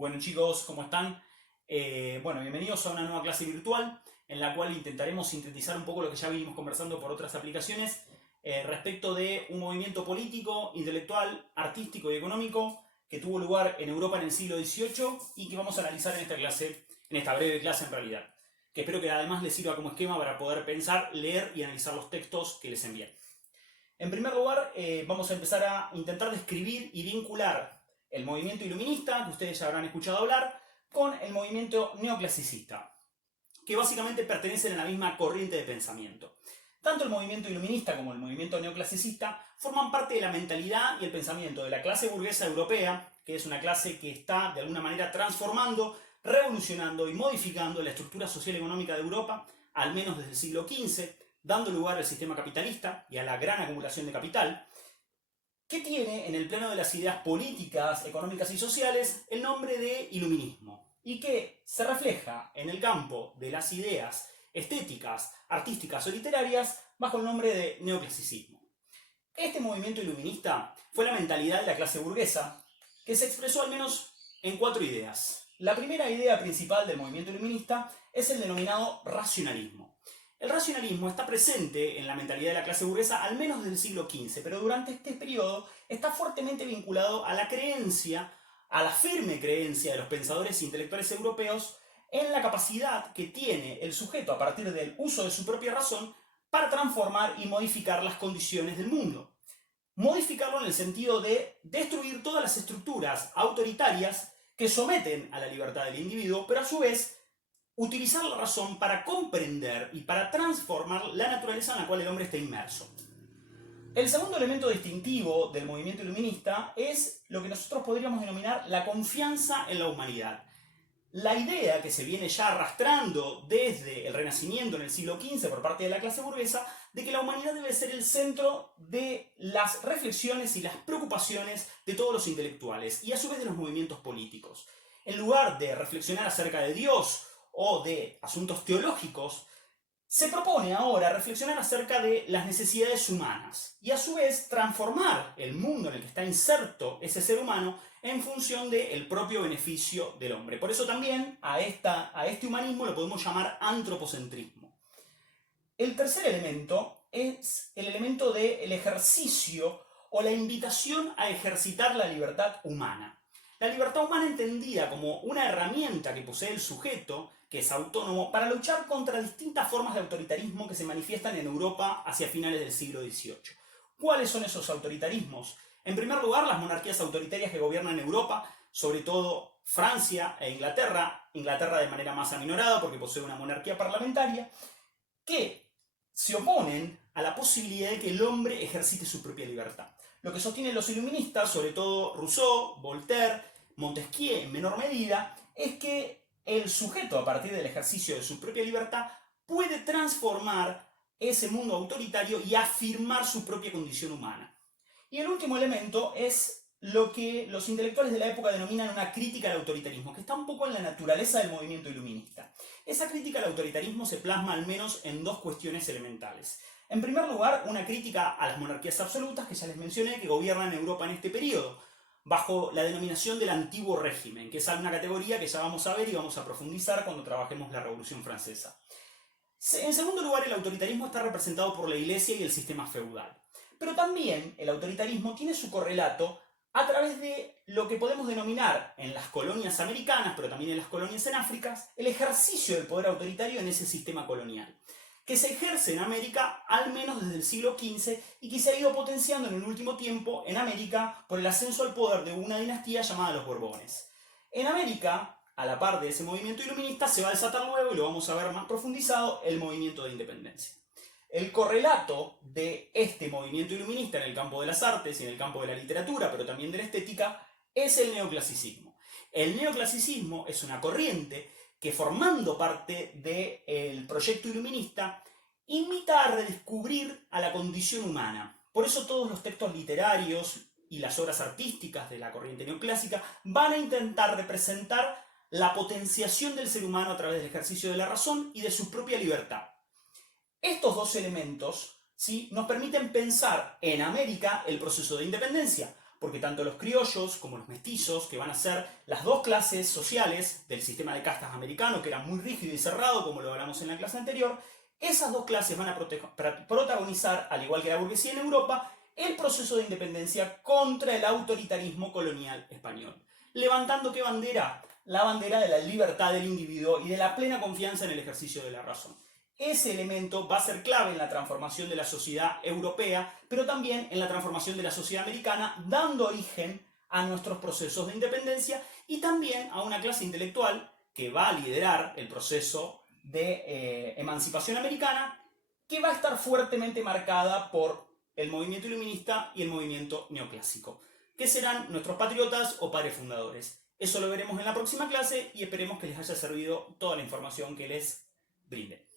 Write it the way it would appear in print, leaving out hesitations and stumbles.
Bueno chicos, ¿cómo están? Bienvenidos a una nueva clase virtual en la cual intentaremos sintetizar un poco lo que ya vinimos conversando por otras aplicaciones respecto de un movimiento político, intelectual, artístico y económico que tuvo lugar en Europa en el siglo XVIII y que vamos a analizar en esta clase, en esta breve clase en realidad, que espero que además les sirva como esquema para poder pensar, leer y analizar los textos que les envié. En primer lugar, vamos a empezar a intentar describir y vincular el movimiento iluminista, que ustedes ya habrán escuchado hablar, con el movimiento neoclasicista, que básicamente pertenecen a la misma corriente de pensamiento. Tanto el movimiento iluminista como el movimiento neoclasicista forman parte de la mentalidad y el pensamiento de la clase burguesa europea, que es una clase que está de alguna manera transformando, revolucionando y modificando la estructura social y económica de Europa, al menos desde el siglo XV, dando lugar al sistema capitalista y a la gran acumulación de capital, que tiene en el plano de las ideas políticas, económicas y sociales el nombre de iluminismo, y que se refleja en el campo de las ideas estéticas, artísticas o literarias bajo el nombre de neoclasicismo. Este movimiento iluminista fue la mentalidad de la clase burguesa, que se expresó al menos en 4 ideas. La primera idea principal del movimiento iluminista es el denominado racionalismo. El racionalismo está presente en la mentalidad de la clase burguesa al menos desde el siglo XV, pero durante este periodo está fuertemente vinculado a la creencia, a la firme creencia de los pensadores intelectuales europeos en la capacidad que tiene el sujeto a partir del uso de su propia razón para transformar y modificar las condiciones del mundo. Modificarlo en el sentido de destruir todas las estructuras autoritarias que someten a la libertad del individuo, pero a su vez utilizar la razón para comprender y para transformar la naturaleza en la cual el hombre está inmerso. El segundo elemento distintivo del movimiento iluminista es lo que nosotros podríamos denominar la confianza en la humanidad. La idea que se viene ya arrastrando desde el Renacimiento en el siglo XV por parte de la clase burguesa de que la humanidad debe ser el centro de las reflexiones y las preocupaciones de todos los intelectuales y a su vez de los movimientos políticos. En lugar de reflexionar acerca de Dios o de asuntos teológicos, se propone ahora reflexionar acerca de las necesidades humanas y a su vez transformar el mundo en el que está inserto ese ser humano en función del propio beneficio del hombre. Por eso también a este humanismo lo podemos llamar antropocentrismo. El tercer elemento es el elemento del ejercicio o la invitación a ejercitar la libertad humana. La libertad humana entendida como una herramienta que posee el sujeto, que es autónomo, para luchar contra distintas formas de autoritarismo que se manifiestan en Europa hacia finales del siglo XVIII. ¿Cuáles son esos autoritarismos? En primer lugar, las monarquías autoritarias que gobiernan Europa, sobre todo Francia e Inglaterra de manera más aminorada porque posee una monarquía parlamentaria, que se oponen a la posibilidad de que el hombre ejercite su propia libertad. Lo que sostienen los iluministas, sobre todo Rousseau, Voltaire, Montesquieu en menor medida, es que el sujeto, a partir del ejercicio de su propia libertad, puede transformar ese mundo autoritario y afirmar su propia condición humana. Y el último elemento es lo que los intelectuales de la época denominan una crítica al autoritarismo, que está un poco en la naturaleza del movimiento iluminista. Esa crítica al autoritarismo se plasma al menos en 2 cuestiones elementales. En primer lugar, una crítica a las monarquías absolutas, que ya les mencioné, que gobiernan Europa en este periodo, bajo la denominación del antiguo régimen, que es una categoría que ya vamos a ver y vamos a profundizar cuando trabajemos la Revolución Francesa. En segundo lugar, el autoritarismo está representado por la Iglesia y el sistema feudal. Pero también el autoritarismo tiene su correlato a través de lo que podemos denominar en las colonias americanas, pero también en las colonias en África, el ejercicio del poder autoritario en ese sistema colonial, que se ejerce en América al menos desde el siglo XV y que se ha ido potenciando en el último tiempo en América por el ascenso al poder de una dinastía llamada los Borbones. En América, a la par de ese movimiento iluminista, se va a desatar luego, y lo vamos a ver más profundizado, el movimiento de independencia. El correlato de este movimiento iluminista en el campo de las artes y en el campo de la literatura, pero también de la estética, es el neoclasicismo. El neoclasicismo es una corriente que, formando parte del proyecto iluminista, invita a redescubrir a la condición humana. Por eso todos los textos literarios y las obras artísticas de la corriente neoclásica van a intentar representar la potenciación del ser humano a través del ejercicio de la razón y de su propia libertad. Estos 2 elementos, ¿sí?, nos permiten pensar en América el proceso de independencia, porque tanto los criollos como los mestizos, que van a ser las dos clases sociales del sistema de castas americano, que era muy rígido y cerrado, como lo hablamos en la clase anterior, esas dos clases van a protagonizar, al igual que la burguesía en Europa, el proceso de independencia contra el autoritarismo colonial español. ¿Levantando qué bandera? La bandera de la libertad del individuo y de la plena confianza en el ejercicio de la razón. Ese elemento va a ser clave en la transformación de la sociedad europea, pero también en la transformación de la sociedad americana, dando origen a nuestros procesos de independencia y también a una clase intelectual que va a liderar el proceso de emancipación americana, que va a estar fuertemente marcada por el movimiento iluminista y el movimiento neoclásico, que serán nuestros patriotas o padres fundadores. Eso lo veremos en la próxima clase y esperemos que les haya servido toda la información que les brinde.